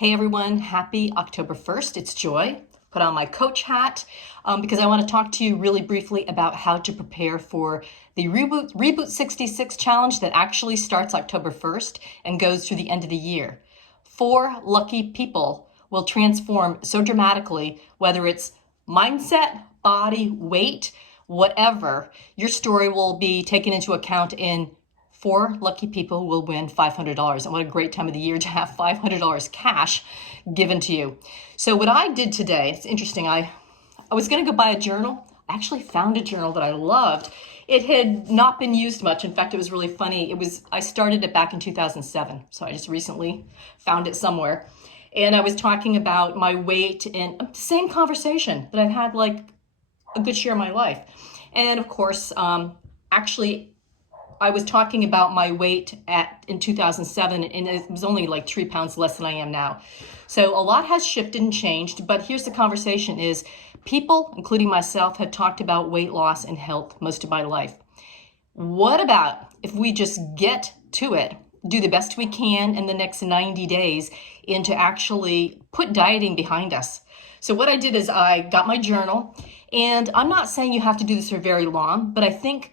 Hey everyone, happy October 1st. It's Joy. Put on my coach hat because I want to talk to you really briefly about how to prepare for the Reboot66 challenge that actually starts October 1st and goes through the end of the year. 4 lucky people will transform so dramatically, whether it's mindset, body, weight, whatever. Your story will be taken into account in 4 lucky people will win $500. And what a great time of the year to have $500 cash given to you. So what I did today, it's interesting. I was going to go buy a journal. I actually found a journal that I loved. It had not been used much. In fact, it was really funny. I started it back in 2007. So I just recently found it somewhere. And I was talking about my weight and same conversation that I've had like a good share of my life. And of course, actually, I was talking about my weight in 2007, and it was only like 3 pounds less than I am now. So a lot has shifted and changed, but here's the conversation is people, including myself, have talked about weight loss and health most of my life. What about if we just get to it, do the best we can in the next 90 days and to actually put dieting behind us? So what I did is I got my journal, and I'm not saying you have to do this for very long, but I think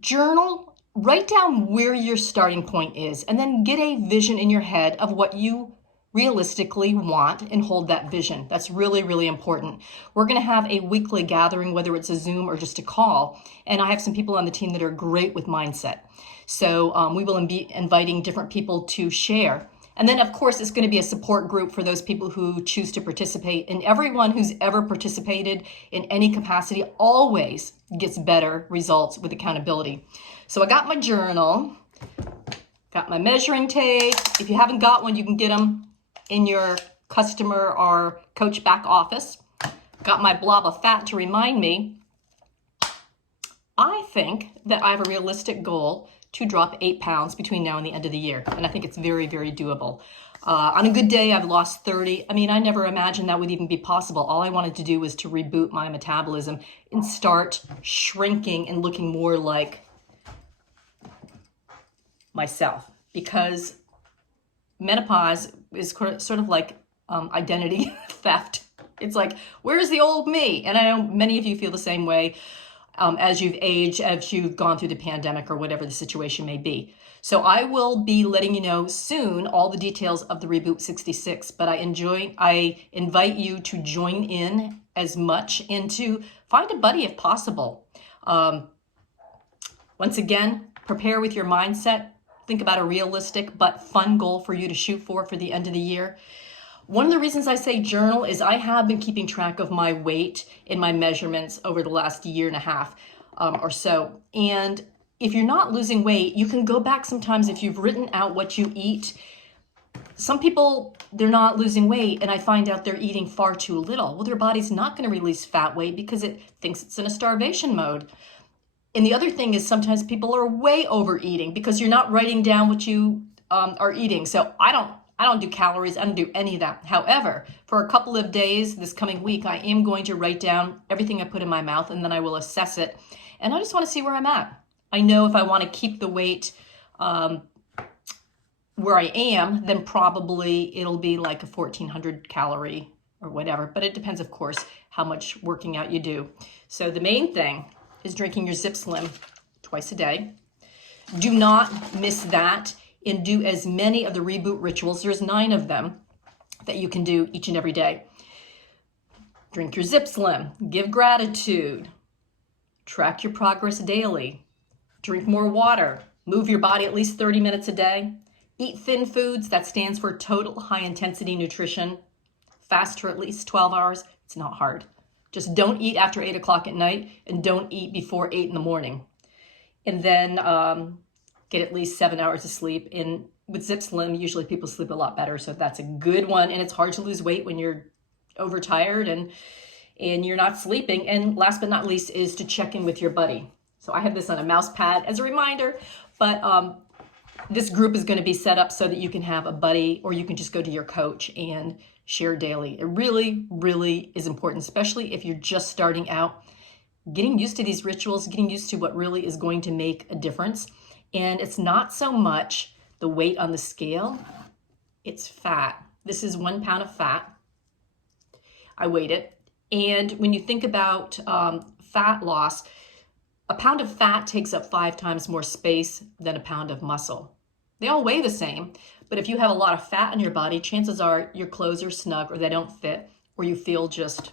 journal, write down where your starting point is, and then get a vision in your head of what you realistically want and hold that vision. That's really, really important. We're going to have a weekly gathering, whether it's a Zoom or just a call. And I have some people on the team that are great with mindset. So we will be inviting different people to share. And then, of course, it's going to be a support group for those people who choose to participate. And everyone who's ever participated in any capacity always gets better results with accountability. So I got my journal, got my measuring tape. If you haven't got one, you can get them in your customer or coach back office. Got my blob of fat to remind me. I think that I have a realistic goal to drop 8 pounds between now and the end of the year. And I think it's very, very doable. On a good day, I've lost 30. I mean, I never imagined that would even be possible. All I wanted to do was to reboot my metabolism and start shrinking and looking more like myself. Because menopause is sort of like identity theft. It's like, where's the old me? And I know many of you feel the same way. As you've aged, as you've gone through the pandemic or whatever the situation may be. So I will be letting you know soon all the details of the Reboot 66, but I invite you to join in as much and to find a buddy if possible. Once again, prepare with your mindset. Think about a realistic but fun goal for you to shoot for the end of the year. One of the reasons I say journal is I have been keeping track of my weight and my measurements over the last year and a half or so. And if you're not losing weight, you can go back sometimes if you've written out what you eat. Some people, they're not losing weight and I find out they're eating far too little. Well, their body's not going to release fat weight because it thinks it's in a starvation mode. And the other thing is sometimes people are way overeating because you're not writing down what you are eating. So I don't do calories. I don't do any of that. However, for a couple of days this coming week, I am going to write down everything I put in my mouth and then I will assess it. And I just want to see where I'm at. I know if I want to keep the weight where I am, then probably it'll be like a 1,400 calorie or whatever. But it depends, of course, how much working out you do. So the main thing is drinking your Zip Slim twice a day. Do not miss that. And do as many of the reboot rituals. There's 9 of them that you can do each and every day. Drink your Zip Slim, give gratitude, track your progress daily, drink more water, move your body at least 30 minutes a day, eat thin foods, that stands for total high intensity nutrition, fast for at least 12 hours. It's not hard. Just don't eat after 8 o'clock at night and don't eat before 8 in the morning. And then get at least 7 hours of sleep. And with Zip Slim, usually people sleep a lot better. So that's a good one. And it's hard to lose weight when you're overtired and you're not sleeping. And last but not least is to check in with your buddy. So I have this on a mouse pad as a reminder, but this group is going to be set up so that you can have a buddy or you can just go to your coach and share daily. It really, really is important, especially if you're just starting out. Getting used to these rituals, getting used to what really is going to make a difference. And it's not so much the weight on the scale, it's fat. This is 1 pound of fat. I weighed it. And when you think about fat loss, a pound of fat takes up 5 times more space than a pound of muscle. They all weigh the same, but if you have a lot of fat in your body, chances are your clothes are snug or they don't fit, or you feel just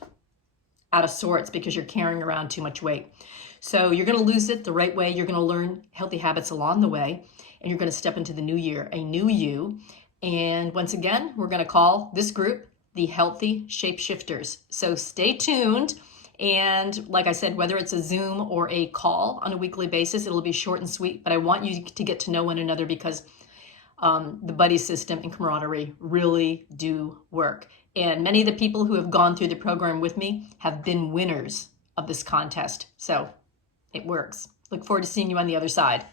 out of sorts because you're carrying around too much weight. So you're going to lose it the right way. You're going to learn healthy habits along the way, and you're going to step into the new year, a new you. And once again, we're going to call this group the Healthy Shapeshifters. So stay tuned. And like I said, whether it's a Zoom or a call on a weekly basis, it'll be short and sweet, but I want you to get to know one another because the buddy system and camaraderie really do work. And many of the people who have gone through the program with me have been winners of this contest. So it works. Look forward to seeing you on the other side.